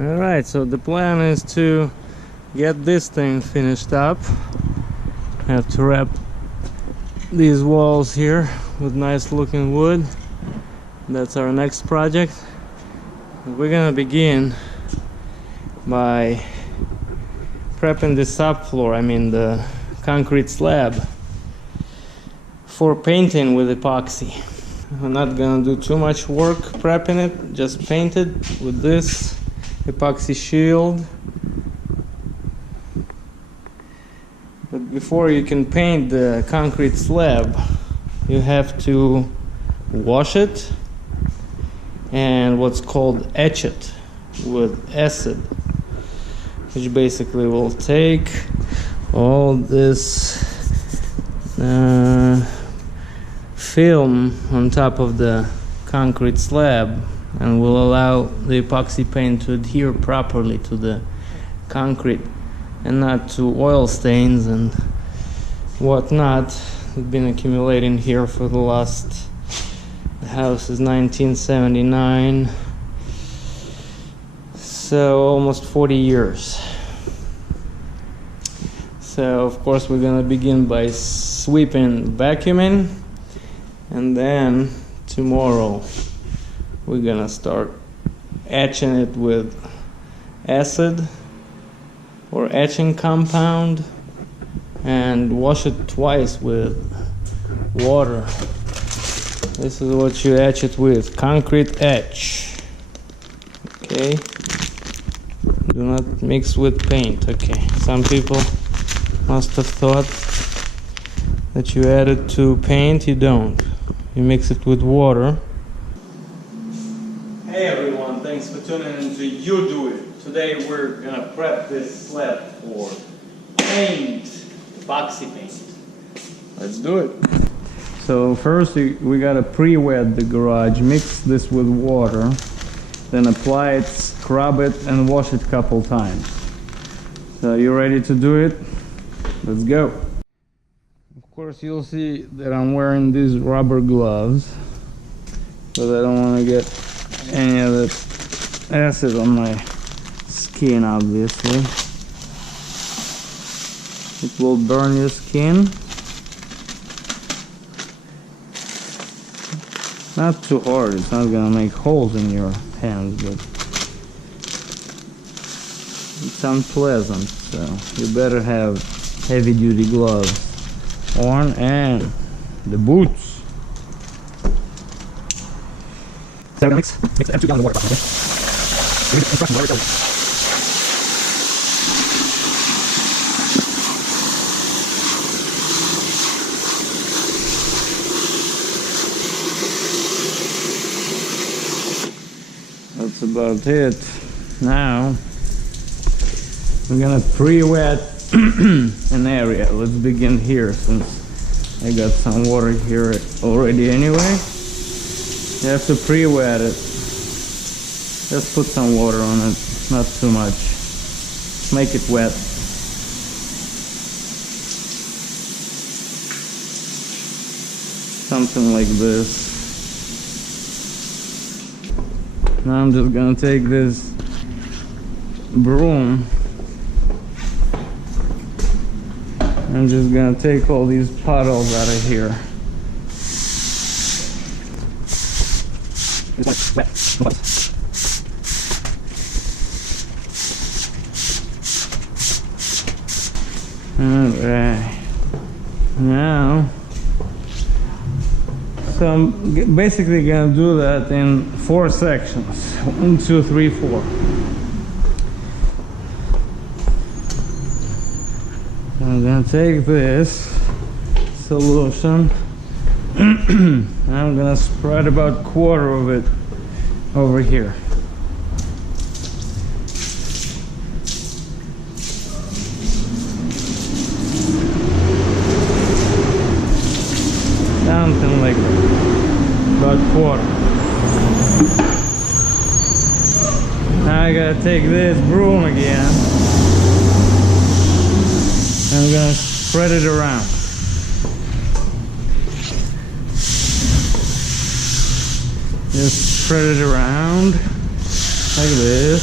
Alright, so the plan is to get this thing finished up. I have to wrap these walls here with nice looking wood. That's our next project. We're gonna begin by prepping the subfloor, I mean the concrete slab, for painting with epoxy. I'm not gonna do too much work prepping it, just paint it with this epoxy shield. But before you can paint the concrete slab, you have to wash it and what's called etch it with acid, which basically will take all this film on top of the concrete slab and will allow the epoxy paint to adhere properly to the concrete and not to oil stains and whatnot. It's been accumulating here for the last, the house is 1979, so almost 40 years. So of course we're gonna begin by sweeping, vacuuming, and then tomorrow we're gonna start etching it with acid or etching compound and wash it twice with water. This is what you etch it with, concrete etch. Okay, do not mix with paint. Okay, some people must have thought that you add it to paint. You don't, you mix it with water. Hey everyone, thanks for tuning in to You Do It. Today we're gonna prep this slab for paint, epoxy paint. Let's do it. So first we gotta pre-wet the garage, mix this with water, then apply it, scrub it, and wash it a couple times. So you ready to do it? Let's go. Of course you'll see that I'm wearing these rubber gloves because I don't want to get any of the acid on my skin, obviously. It will burn your skin. Not too hard, it's not gonna make holes in your hands, but it's unpleasant, so you better have heavy duty gloves on and the boots. So mix and 2 gallons of water, okay? Read the instructions while you're going. That's about it. Now we're gonna pre-wet an area. Let's begin here since I got some water here already anyway. You have to pre-wet it. Just put some water on it, not too much. Make it wet. Something like this. Now I'm just gonna take this broom. I'm just gonna take all these puddles out of here. It's wet. Alright. Now, so I'm basically gonna do that in 4 sections. 1, 2, 3, 4. I'm gonna take this solution and I'm gonna spread about 1/4 of it over here. Something like that. About 1/4. Now I gotta take this broom again. I'm gonna spread it around. Just spread it around like this.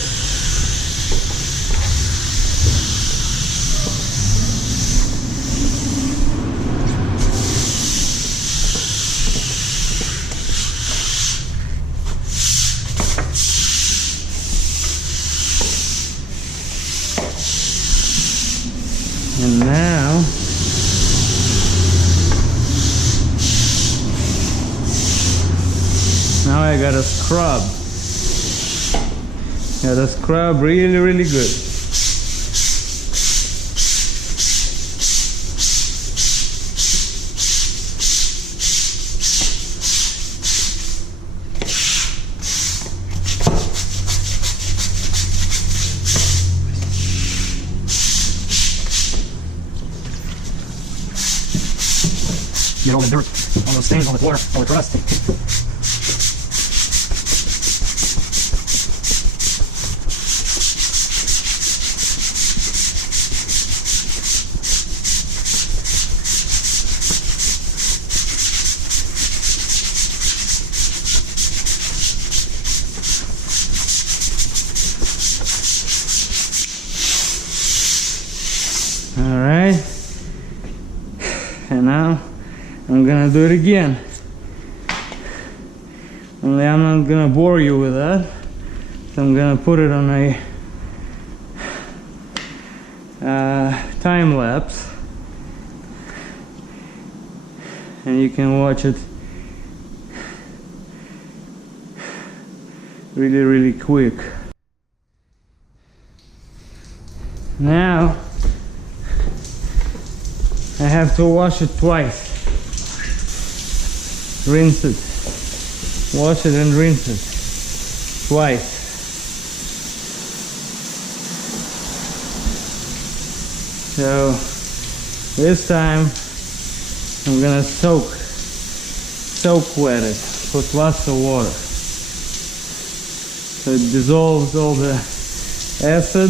gotta scrub. Gotta scrub really, really good. Get all the dirt, all those stains on the floor, all the rust. All right, and now I'm gonna do it again. Only I'm not gonna bore you with that. So I'm gonna put it on a time lapse, and you can watch it really, really quick. Now I have to wash it twice. Rinse it, wash it and rinse it twice. So this time I'm gonna soak wet it, put lots of water, so it dissolves all the acid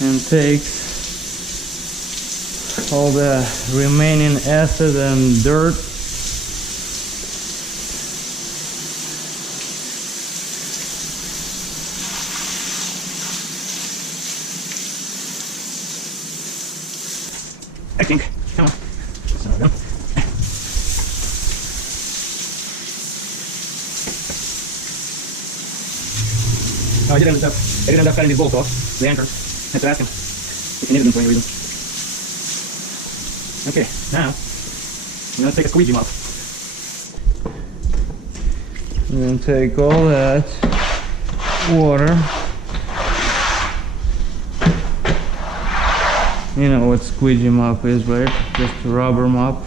and takes all the remaining acid and dirt. I think. Come on. Some of them. Oh, I did end up cutting these bolts off, the anchors. I had to ask him if he needed them for any reason. Okay, now I'm gonna take a squeegee mop. I'm gonna take all that water. You know what squeegee mop is, right? Just a rubber mop.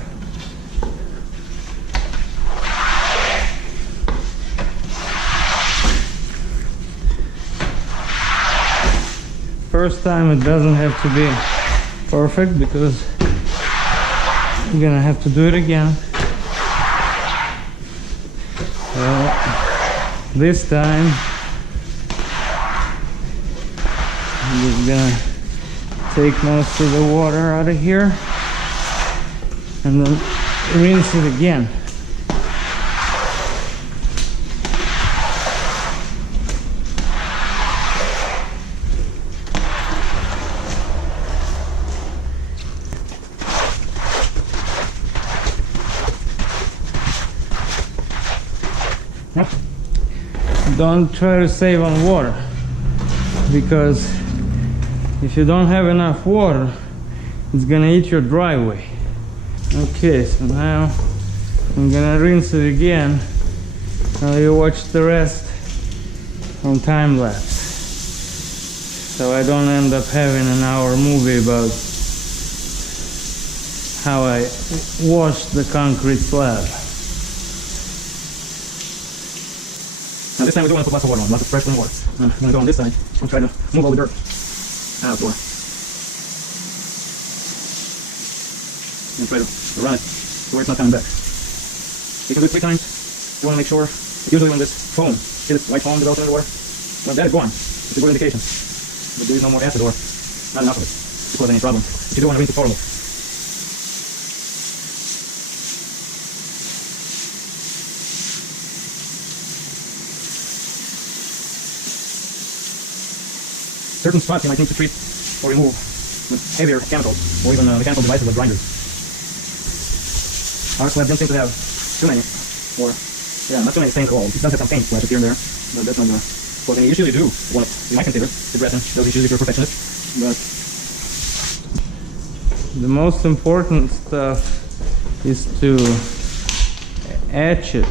First time it doesn't have to be perfect because you're gonna have to do it again. So this time I'm just gonna take most of the water out of here and then rinse it again. Don't try to save on water, because if you don't have enough water, it's gonna eat your driveway. Okay, so now I'm gonna rinse it again. Now you watch the rest on time lapse, so I don't end up having an hour movie about how I washed the concrete slab. Now this time we do want to put lots of water on, lots of fresh clean water. I'm going to go on this side and try to move all the dirt out of the door. And try to run it to where it's not coming back. You can do it 3 times. You want to make sure. Usually when this foam, see this white foam developing in the water? When that is gone, it's a good indication that there is no more acid or not enough of it to cause any problems. But you do want to rinse it thoroughly. Certain spots you might need to treat or remove with heavier chemicals or even mechanical devices like grinders. Our slab doesn't seem to have too many, or not too many stains at all. It does have some paint splashes here and there, but that's not going to cause any issues. You do what you might consider addressing those issues if you're a perfectionist. But the most important stuff is to etch it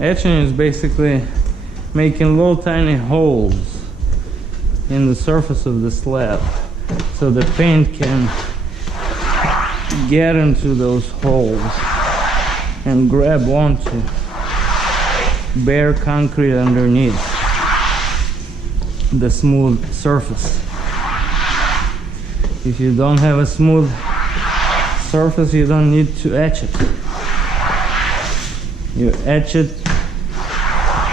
Etching is basically making little tiny holes in the surface of the slab so the paint can get into those holes and grab onto bare concrete underneath the smooth surface. If you don't have a smooth surface, you don't need to etch it. You etch it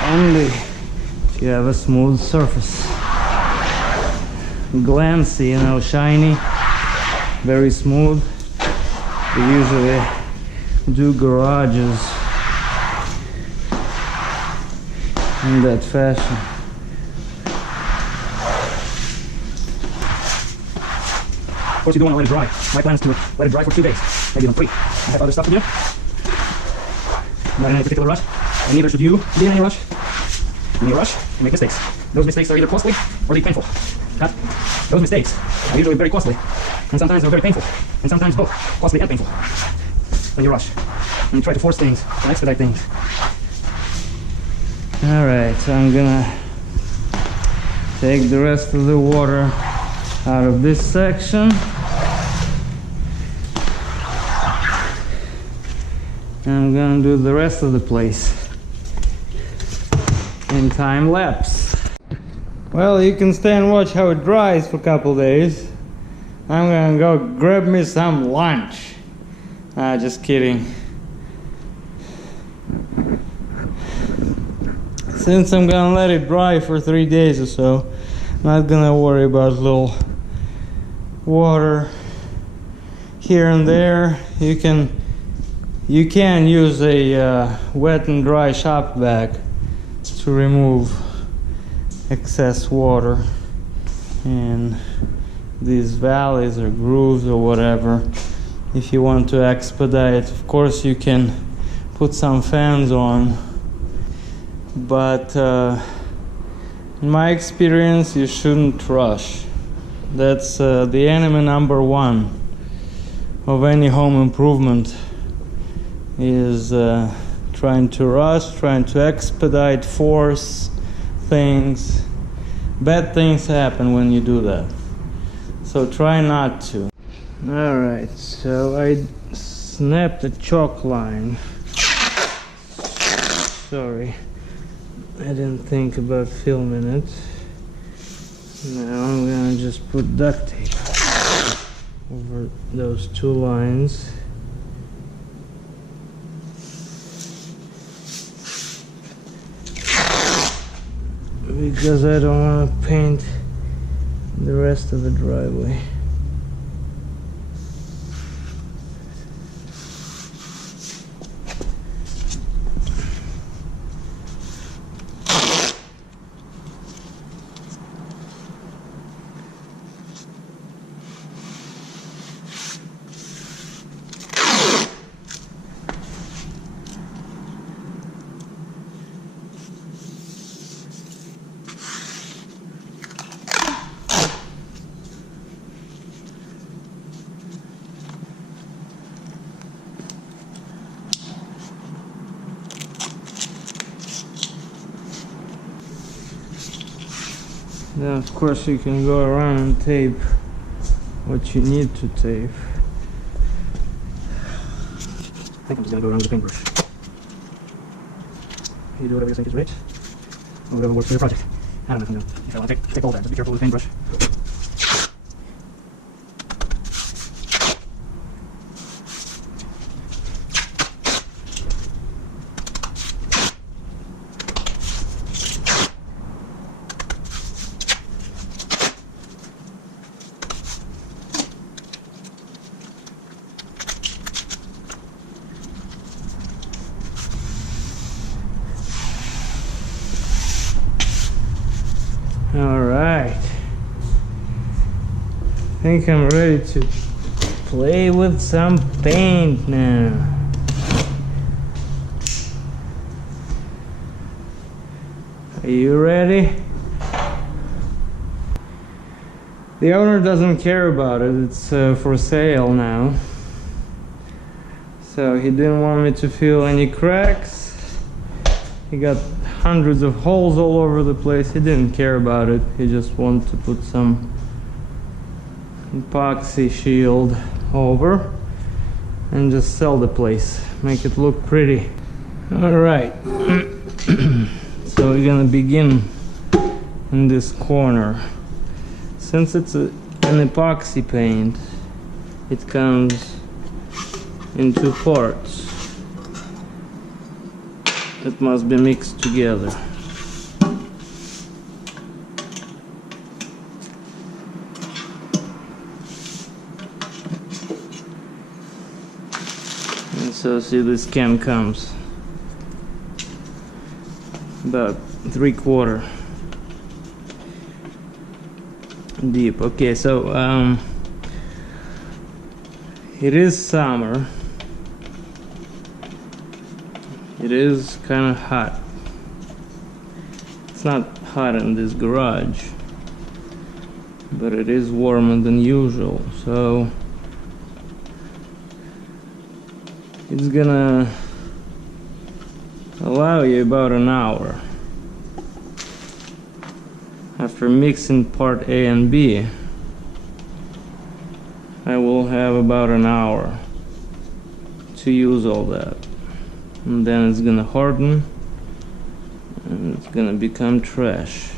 only if you have a smooth surface. Glancy, you know, shiny, very smooth. We usually do garages in that fashion. Of course, you don't want to let it dry. My plan is to let it dry for 2 days, maybe even 3. I have other stuff to do. I'm not in any particular rush, and neither should you be in any rush. When you rush, you make mistakes. Those mistakes are either costly or they're painful. Those mistakes are usually very costly, and sometimes they're very painful, and sometimes both costly and painful. When you rush, and you try to force things and expedite things. Alright, so I'm gonna take the rest of the water out of this section. And I'm gonna do the rest of the place in time lapse. Well, you can stay and watch how it dries for a couple days. I'm gonna go grab me some lunch. Just kidding. Since I'm gonna let it dry for 3 days or so, I'm not gonna worry about little water here and there. You can use a wet and dry shop vac to remove excess water in these valleys or grooves or whatever. If you want to expedite, of course you can put some fans on, but in my experience you shouldn't rush. That's the enemy number one of any home improvement, is trying to rush, trying to expedite, force things. Bad things happen when you do that, so try not to. Alright, so I snapped the chalk line. Sorry, I didn't think about filming it. Now I'm gonna just put duct tape over those 2 lines. Because I don't want to paint the rest of the driveway. Then of course you can go around and tape what you need to tape. I think I'm just gonna go around with a paintbrush. You do whatever you think is right, or whatever works for your project. I don't know if I want to take all that, but be careful with the paintbrush. Alright, I think I'm ready to play with some paint now. Are you ready? The owner doesn't care about it, it's for sale now. So he didn't want me to feel any cracks, He got hundreds of holes all over the place. He didn't care about it. He just wanted to put some epoxy shield over and just sell the place, make it look pretty. All right. So we're gonna begin in this corner. Since it's an epoxy paint, it comes in two parts. It must be mixed together. And so see, this can comes about 3/4 deep. Okay, so it is summer. It is kind of hot. It's not hot in this garage, but it is warmer than usual, so it's gonna allow you about an hour. After mixing part A and B, I will have about an hour to use all that. And then it's gonna harden and it's gonna become trash.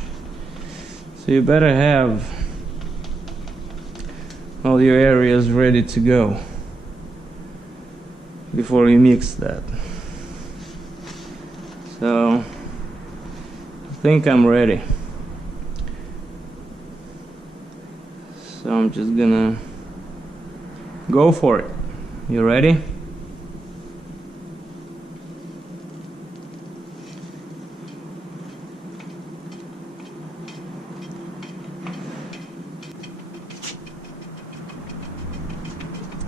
So you better have all your areas ready to go before you mix that. So I think I'm ready. So I'm just gonna go for it. You ready?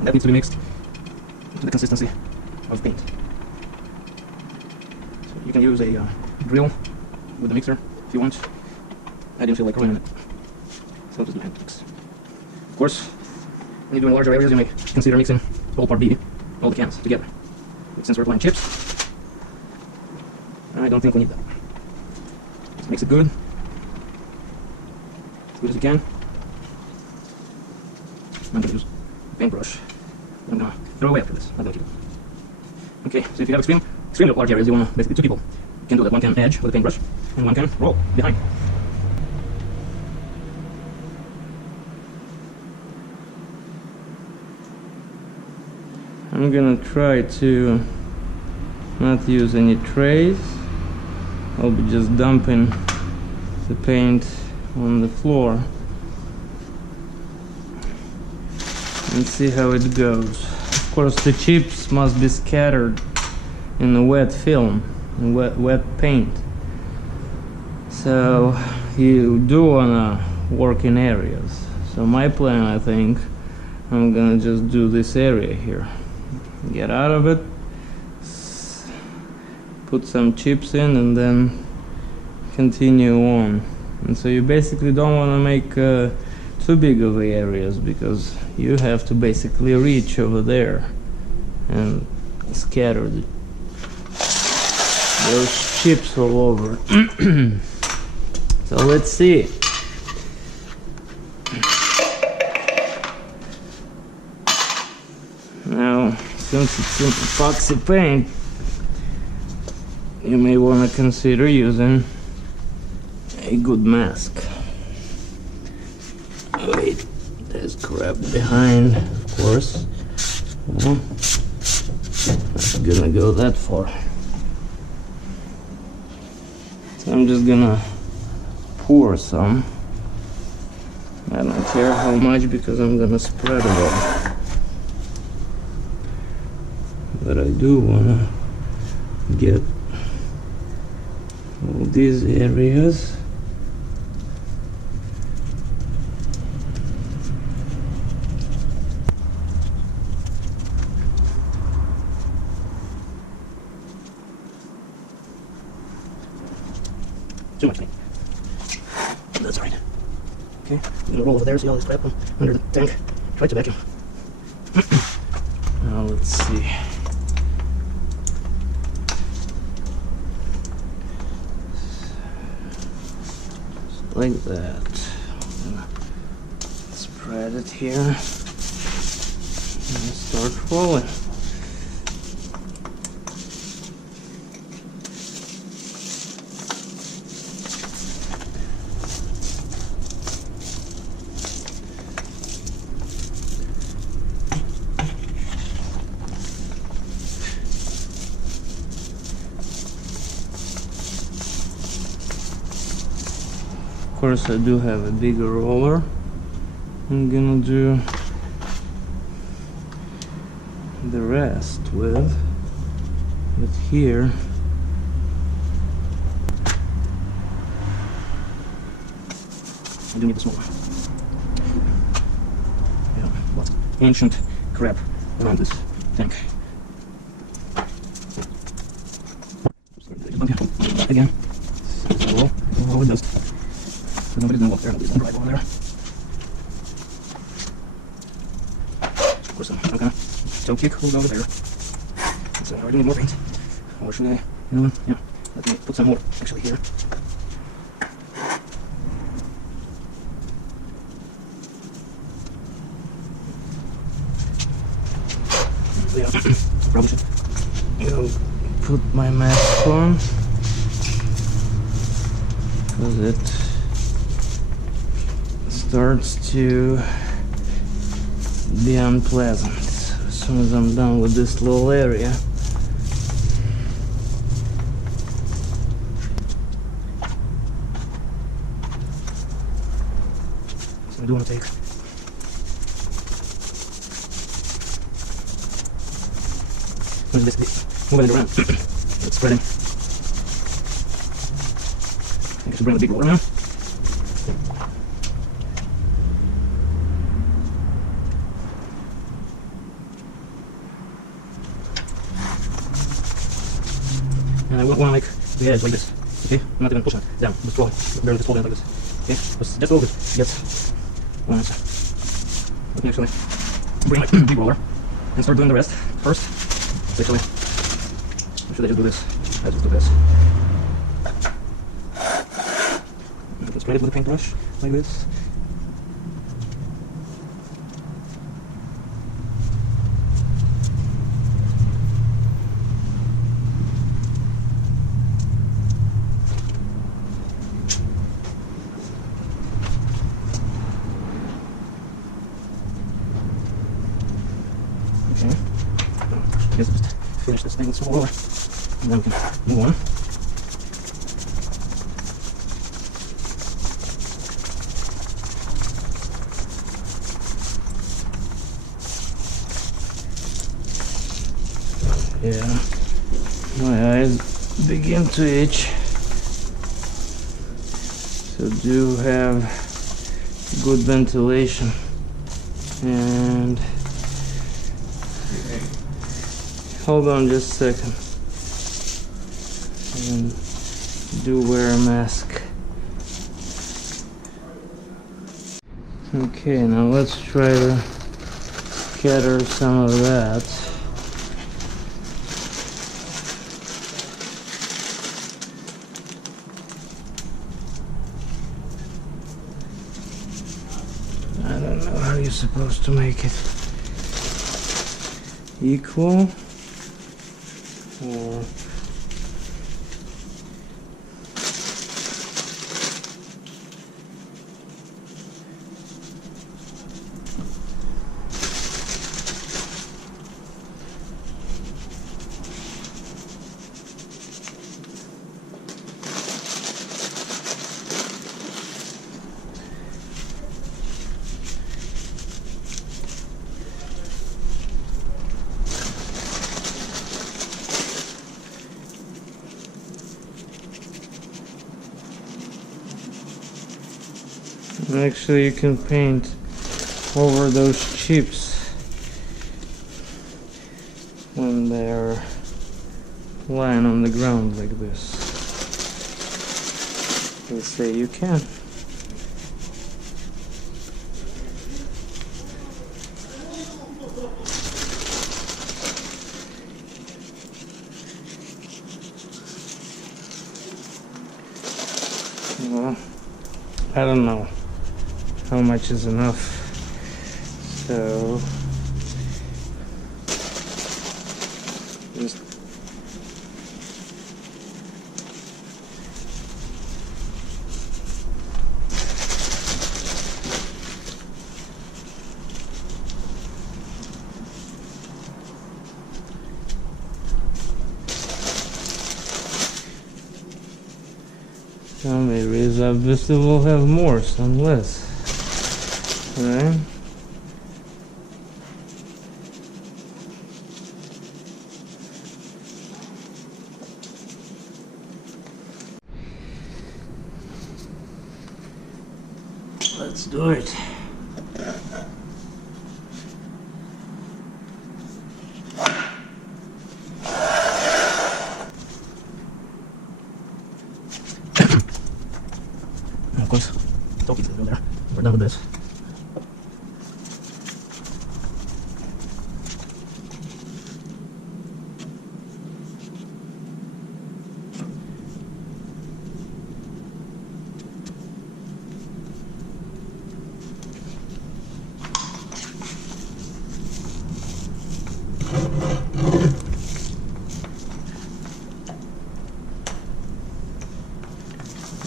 That needs to be mixed to the consistency of paint. So you can use a drill with the mixer if you want. I didn't feel like ruining it, so just do hand mix. Of course, when you're doing larger areas, you may consider mixing all part B, all the cans together. But since we're applying chips, I don't think we need that. Just mix it good, as good as you can. I'm gonna use a paintbrush. I'm gonna throw away after this. I'm gonna keep it. Okay, so if you have extremely large areas, you wanna basically 2 people can do that. One can edge with a paintbrush, and one can roll behind. I'm gonna try to not use any trays. I'll be just dumping the paint on the floor and see how it goes. Of course, the chips must be scattered in the wet film, in wet paint. So you do wanna work in areas. So my plan, I think, I'm gonna just do this area here. Get out of it, put some chips in, and then continue on. And so you basically don't want to make too big of the areas, because you have to basically reach over there and scatter those chips all over. So let's see. Now, since it's an epoxy paint, you may want to consider using a good mask. Wait, there's crap behind, of course. Well, not gonna go that far. So I'm just gonna pour some. I don't care how much, because I'm gonna spread it all. But I do wanna get all these areas. Too much paint. That's right. Okay, I'm gonna roll over there, see all this crap under the tank. Try to vacuum. Now let's see. like that. Spread it here and start rolling. Of course, I do have a bigger roller I'm gonna do the rest with, but here I do need the smaller. Yeah, lots of ancient crap around this tank. Again, all it does. So nobody's gonna walk there, nobody's gonna drive over there. Of course, I'm gonna toe kick who's over there. So I already need more paint. Or should I? Yeah, let me put some more actually here. Yeah, probably should put my mask on because it starts to be unpleasant as soon as I'm done with this little area. So I do want to take basically moving it around. It's spreading. I think I should bring the big roller now. And I want to make the edge like this. Okay? I'm not even pushing it down. Just rolling. Barely just holding it like this. Okay? Just a little bit gets once. Let me actually bring my big roller and start doing the rest first. Actually, or should I just do this? I just do this. I can spray it with a paintbrush like this. Okay. I guess just finish this thing with some roller, and then we can move on. Yeah, my eyes begin to itch, so do have good ventilation, and hold on just a second, and do wear a mask. Okay, now let's try to scatter some of that. I don't know how you're supposed to make it equal, or actually you can paint over those chips when they're lying on the ground like this. They say you can. Well, I don't know how much is enough. So just maybe obviously we'll have more, some less. Right? Let's do it. Of course, Toki's gonna go there. We're done with this.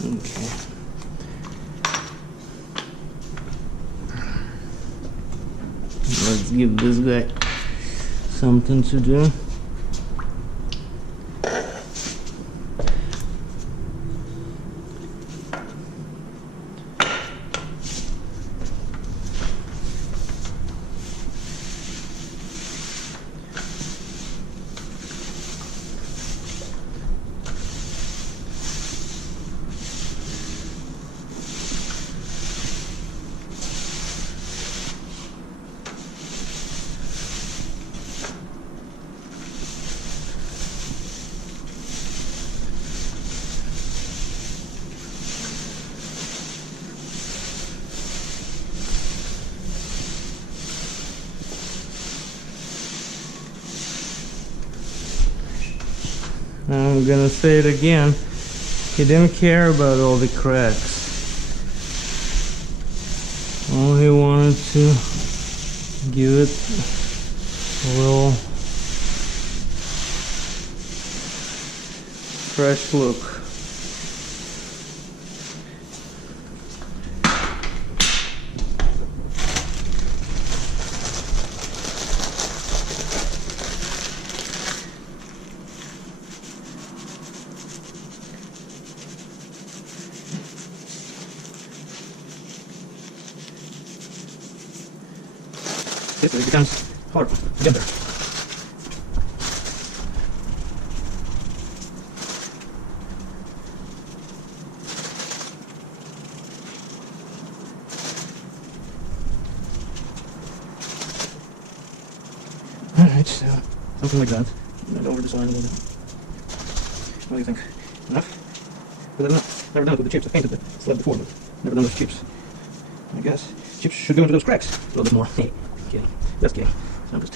Okay. Let's give this guy something to do. I'm gonna say it again, he didn't care about all the cracks. All he wanted to give it a little fresh look. It becomes hard to get there. Alright, so something like that. And over this line a little bit. What do you think? Enough? But I've never done it with the chips. I painted the slab before, but never done with chips. I guess chips should go into those cracks a little bit more. Hey, kidding. Just kidding. So I'm just...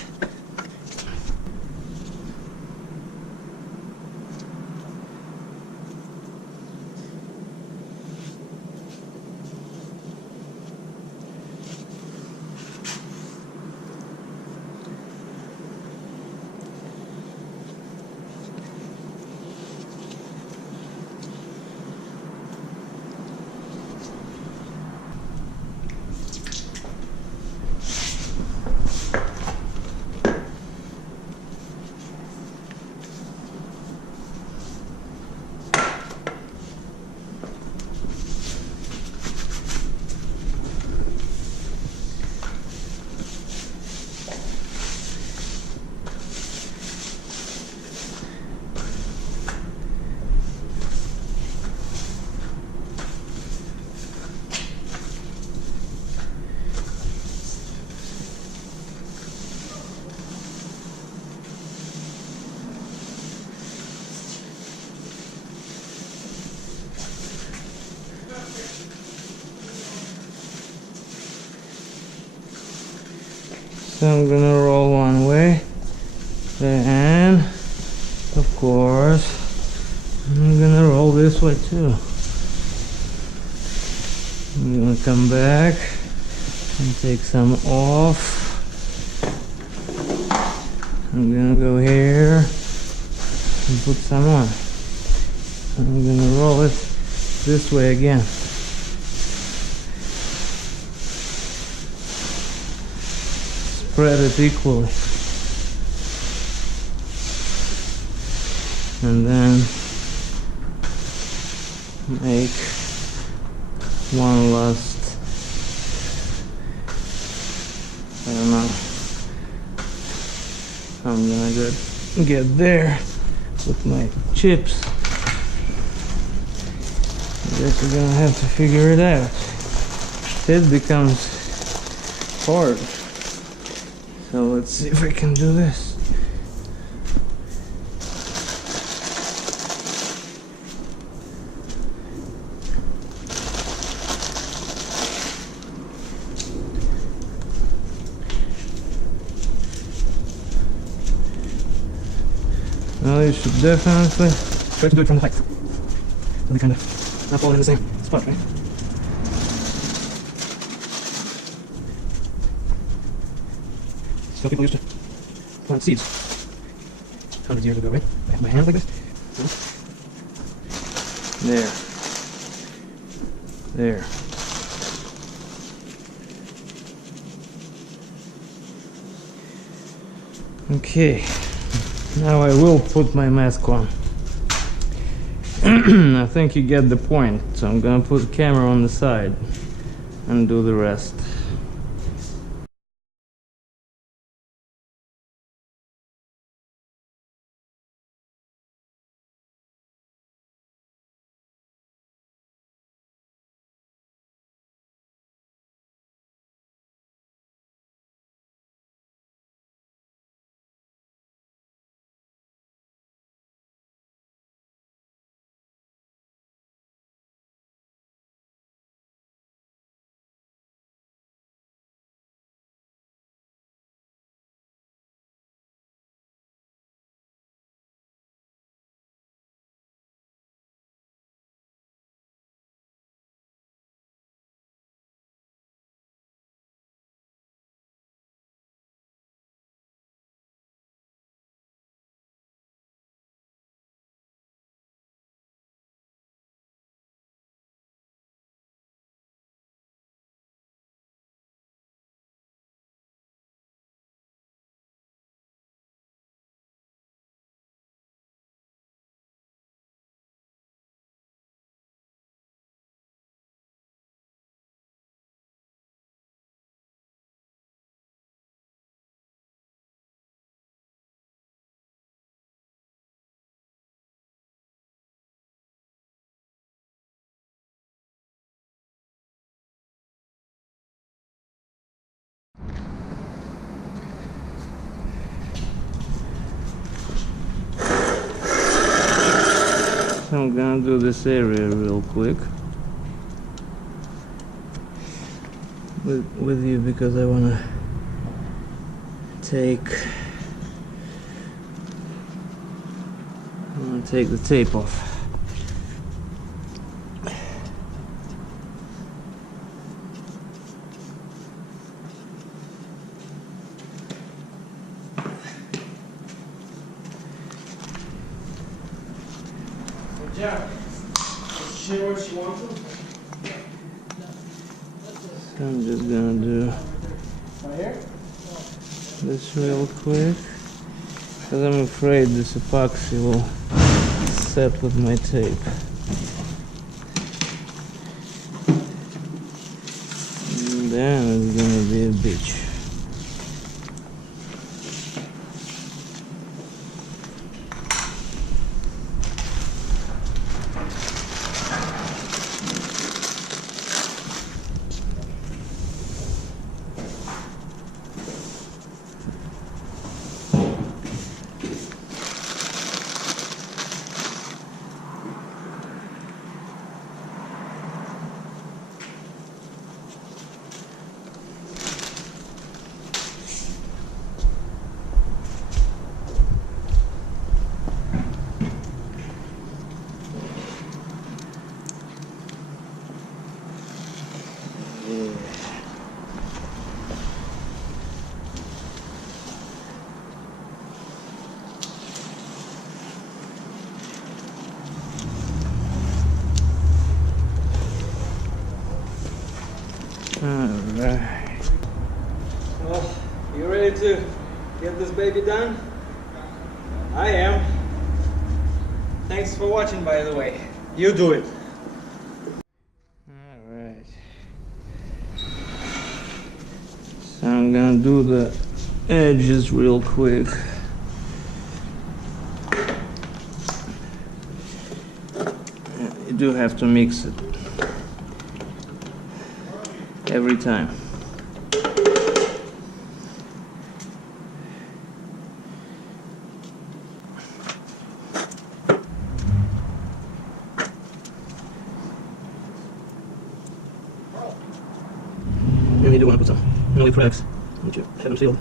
So I'm gonna roll one way, and of course I'm gonna roll this way too. I'm gonna come back and take some off. I'm gonna go here and put some on. I'm gonna roll it this way again. Spread it equally. And then make one last, I don't know, I'm gonna get there with my chips. I guess we're gonna have to figure it out. It becomes hard. So let's see if I can do this. Well, you should definitely Try to do it from the height. So they kind of not fall in the same spot, right? So people used to plant seeds 100 years ago, right? By hand like this. there. There. Okay. Now I will put my mask on. I think you get the point. So I'm gonna put the camera on the side and do the rest. So I'm gonna do this area real quick with you because I wanna take the tape off. Jack, is she where she wants them? So I'm just gonna do Right here? this real quick because I'm afraid this epoxy will set with my tape. And then it's gonna be a bitch. Alright. Well, you ready to get this baby done? I am. Thanks for watching, by the way. You do it. Alright. So I'm gonna do the edges real quick. You do have to mix it every time. And you do want to put some no cracks, which you haven't filled.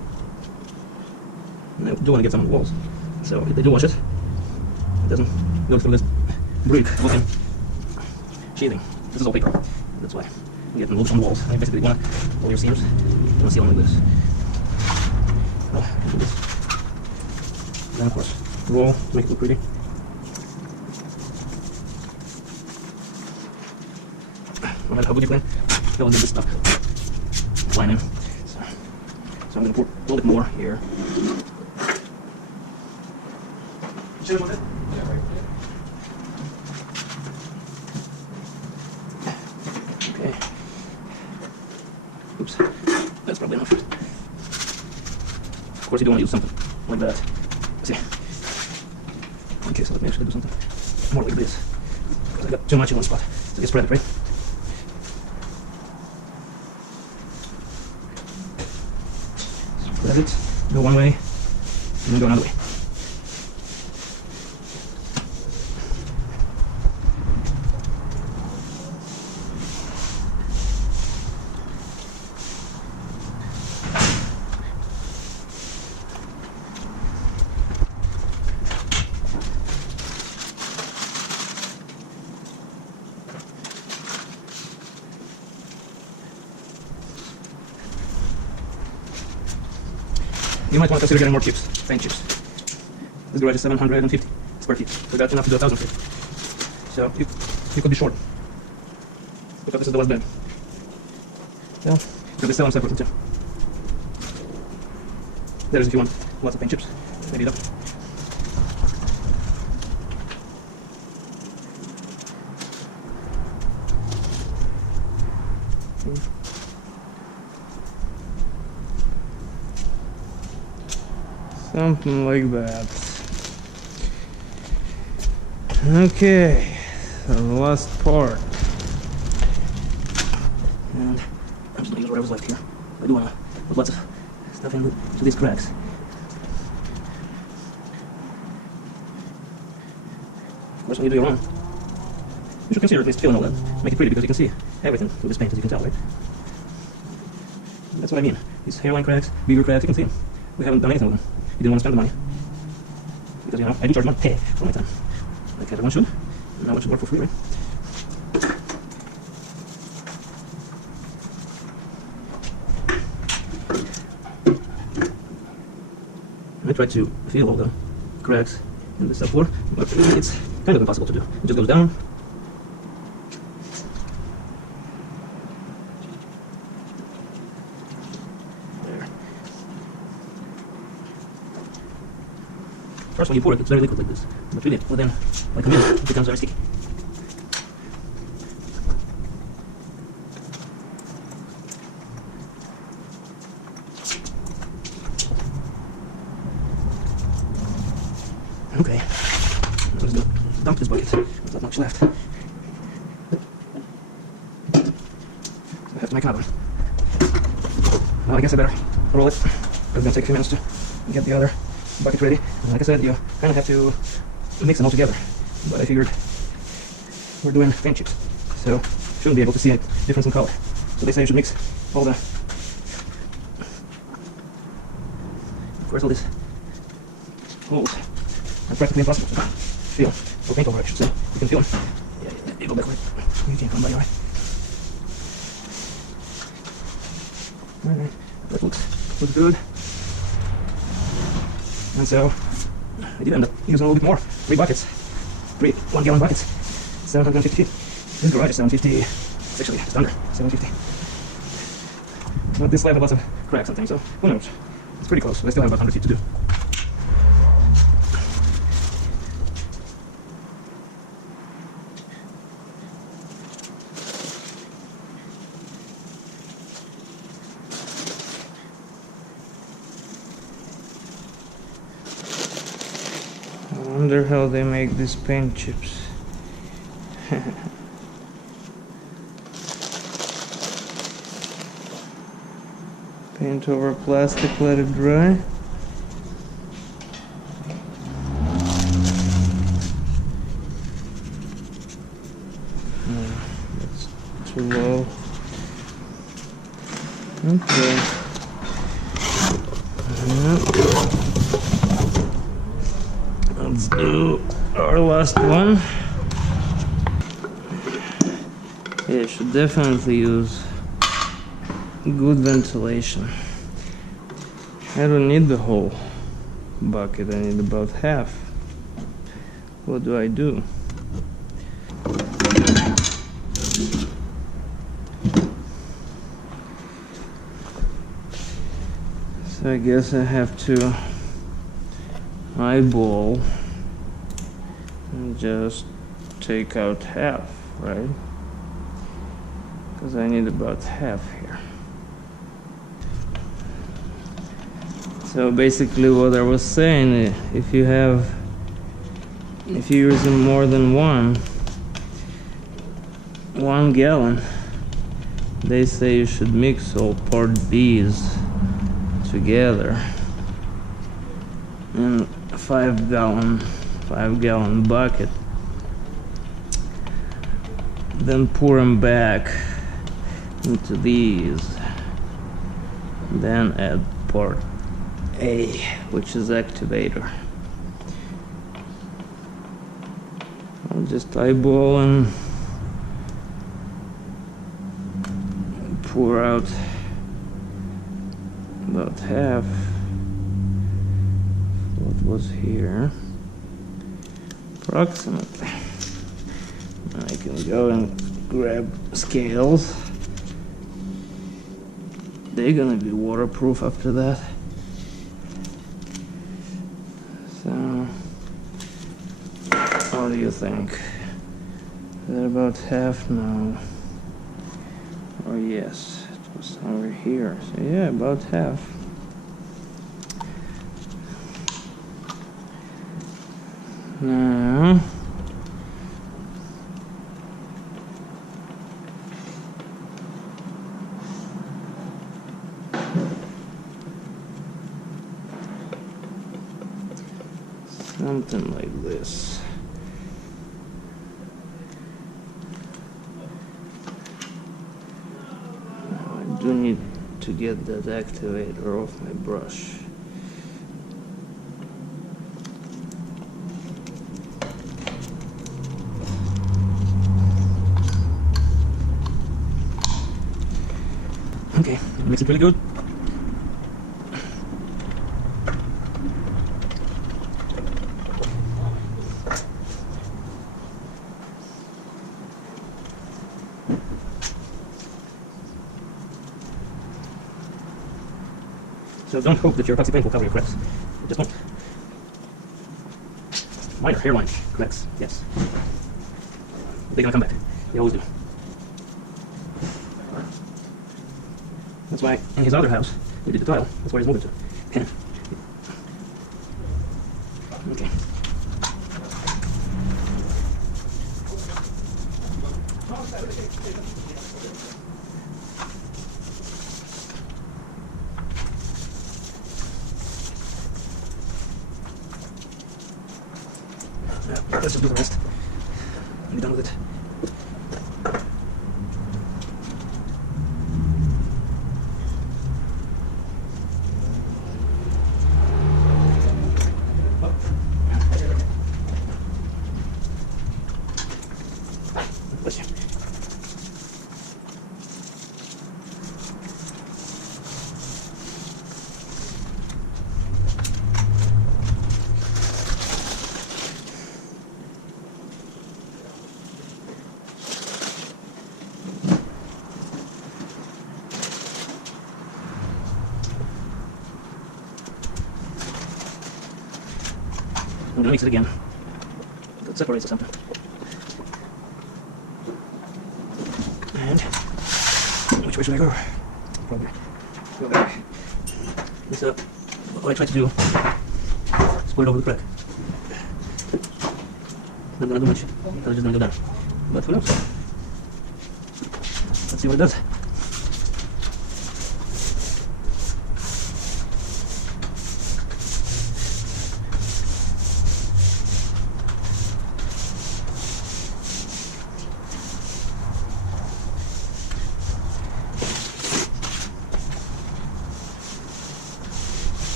And I do want to get some on the walls. So if they do wash it, it doesn't go through this brick looking sheathing. This is all paper. That's why you get loose on the walls. I basically want all your seams to seal them like this. Well, do this. Then of course, the wall to make it look pretty. No matter how good you clean, you'll get this stuff lining. So I'm going to pour a little bit more here. Should I put it? Yeah, right. Okay. Oops. That's probably enough. Of course, you don't want to use something like that. Let's see. Okay, so let me actually do something more like this. Because I got too much in one spot. So just spread it, right? Spread it. Go one way, and then go another way. You might want to consider getting more chips, paint chips. This garage is 750 square feet, so that's enough to do 1,000 feet. So you could be short, because this is the last bed. So you could sell them separately too. There is if you want lots of paint chips, maybe that. Something like that. Okay, so the last part. And I'm just gonna use whatever's left here. I do wanna put lots of stuff into these cracks. Of course, when you do your own, you should consider at least filling all that. Make it pretty because you can see everything with this paint, as you can tell, right? That's what I mean. These hairline cracks, beaver cracks, you can see them. We haven't done anything with them. We didn't want to spend the money. Because, you know, I do charge money for my time. Like everyone should. No one should work for free, right? I try to feel all the cracks in the subfloor, but it's kind of impossible to do. It just goes down. First, when you pour it, it's very liquid like this. But really, within like a minute, it becomes very sticky. Okay, I'm just gonna dump this bucket. There's not much left. So I have to make another one. Well, I guess I better roll it. It's gonna take a few minutes to get the other bucket ready. And like I said, you kind of have to mix them all together. But I figured we're doing paint chips, so shouldn't be able to see a difference in color. So they say you should mix all the, of course, all these holes are practically impossible to feel, or paint over, I should say. You can feel them. Yeah, you go back way. You can't come by, alright. Alright, that looks good. And so I did end up using a little bit more. 3 buckets. 3 1-gallon buckets. 750 feet. This garage is 750. It's actually just under 750. But this slab has lots of cracks and things, so who knows? It's pretty close, but I still have about 100 feet to do. I wonder how they make these paint chips. Paint over plastic, let it dry. That's too low. Okay. Let's do our last one. Yeah, I should definitely use good ventilation. I don't need the whole bucket, I need about half. What do I do? So I guess I have to eyeball and just take out half, right? Because I need about half here. So basically what I was saying, if you're using more than one gallon, they say you should mix all part B's together in a 5 gallon bucket, then pour them back into these, then add part A, which is activator. I'll just eyeball and pour out about half what was here, approximately. I can go and grab scales. They're gonna be waterproof after that. So, what do you think? Is that about half now? Or yes, it was over here. So yeah, about half. Now, something like this. Now I do need to get that activator off my brush. Okay, makes it really good. So don't hope that your epoxy paint will cover your cracks. It just won't. Minor hairline cracks, yes. They're gonna come back. They always do. That's why in his other house we did the tile. That's where he's moving to. Okay. Let's just do the rest. I'm done with it. Bless you. gonna mix it again. That separates or something. And which way should I go? Probably go that way. So what I try to do is put it over the crack. Not gonna do much, because it's just gonna go down. But who knows? Let's see what it does.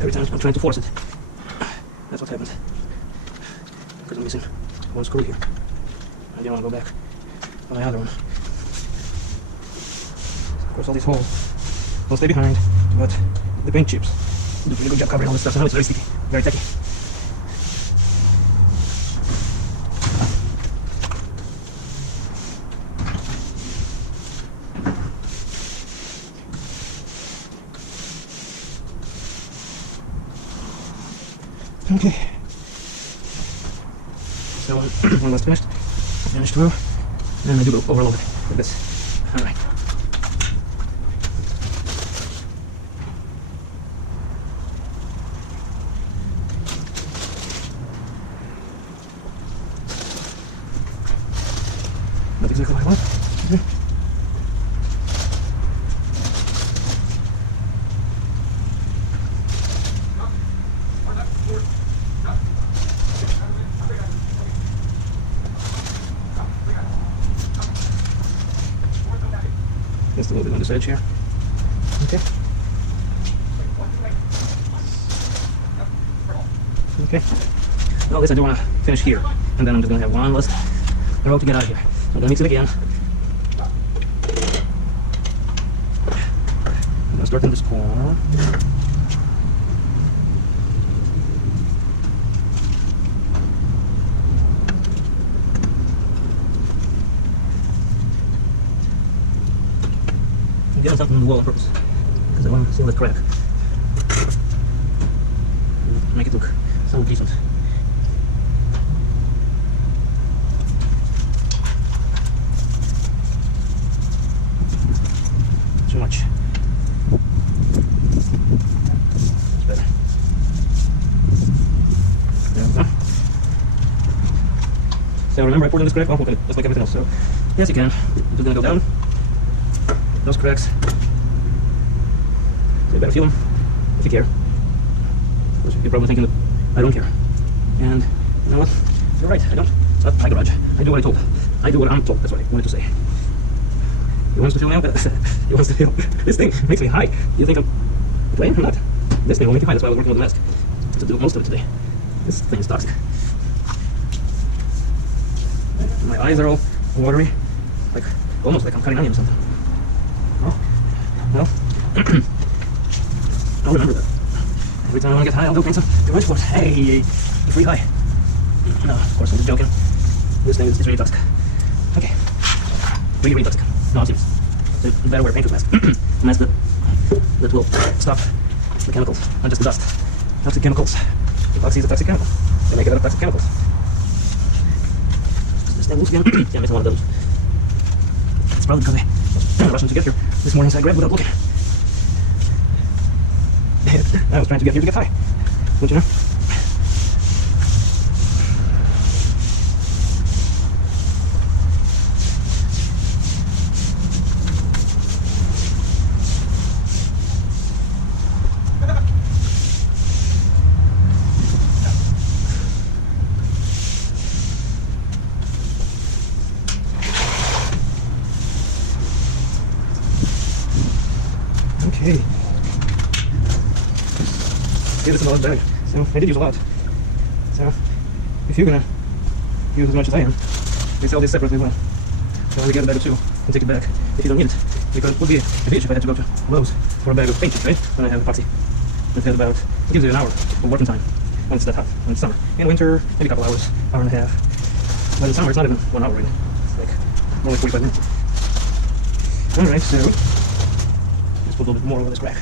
Every time I'm trying to force it, that's what happens. Because I'm missing one screw here. I didn't want to go back on the other one. Of course, all these holes will stay behind, but the paint chips do a really good job covering all this stuff. So now it's very sticky, very tacky. Okay, so one last finished through, and I do go overload it like this. All right. That's exactly what I want. Okay. Just a little bit on this edge here. Okay. Okay. Well, this I do want to finish here, and then I'm just going to have one last row to get out of here. I'm going to mix it again. I'm going to start in this corner. I'm getting something on the wall on purpose, because I want to see that crack. Make it look somewhat decent. Too much. That's better. There we go. So remember, I poured in this crack, I'll put it just like everything else. So yes, you can. It's just gonna go down. Those cracks. So you better feel them if you care. Of course, you're probably thinking that I don't care. And you know what? You're right, I don't. It's not my garage. I do what I told. I do what I'm told. That's what I wanted to say. He wants to feel now, but he wants to feel. This thing makes me high. You think I'm playing? I'm not. This thing will make me high. That's why I was working with the mask. To do most of it today. This thing is toxic. My eyes are all watery. Like, almost like I'm cutting onion or something. Well, I'll remember that. Every time I want to get high, I'll go paint some garage floors. Hey, free high. No, of course, I'm just joking. This thing is really toxic. Okay. Really, really toxic. No, I'm serious. So you better wear a painter's mask. A mask that will stop the chemicals, not just the dust. Toxic chemicals. Epoxy is a toxic chemical. They make it out of toxic chemicals. This thing loose again. Yeah, I'm missing one of those. It's probably because I was rushing to get here this morning, so I grabbed without looking. I was trying to get here to get high. Don't you know? Okay. Yeah, this is a lot better. So I did use a lot. So if you're gonna use as much as I am, we sell this separately as well. So we get a bag of 2 and take it back if you don't need it. Because it would be a bitch if I had to go to Lowe's for a bag of paint, right? When I have epoxy. It gives you an hour of working time when it's that hot, when it's summer. In winter, maybe a couple hours, hour and a half. But in summer, it's not even 1 hour really. It's like more like 45 minutes. Alright, so let's put a little bit more over this crack.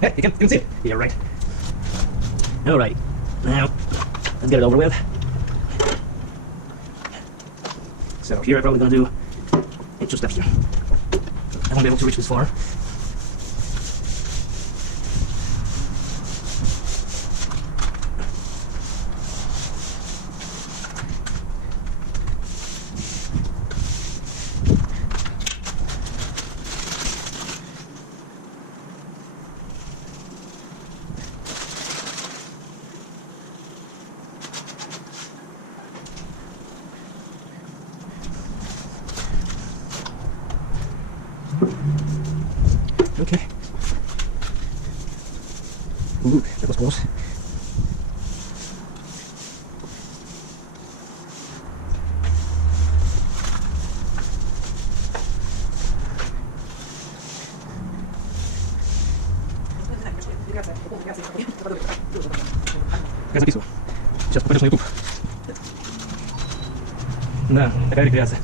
Hey, you can see it? Yeah, right. Alright, now let's get it over with. So here I'm probably gonna do two steps here. I won't be able to reach this far. Okay. Ooh, that was close. Я записываю. Сейчас пойдешь на YouTube. Да, такая рекреация.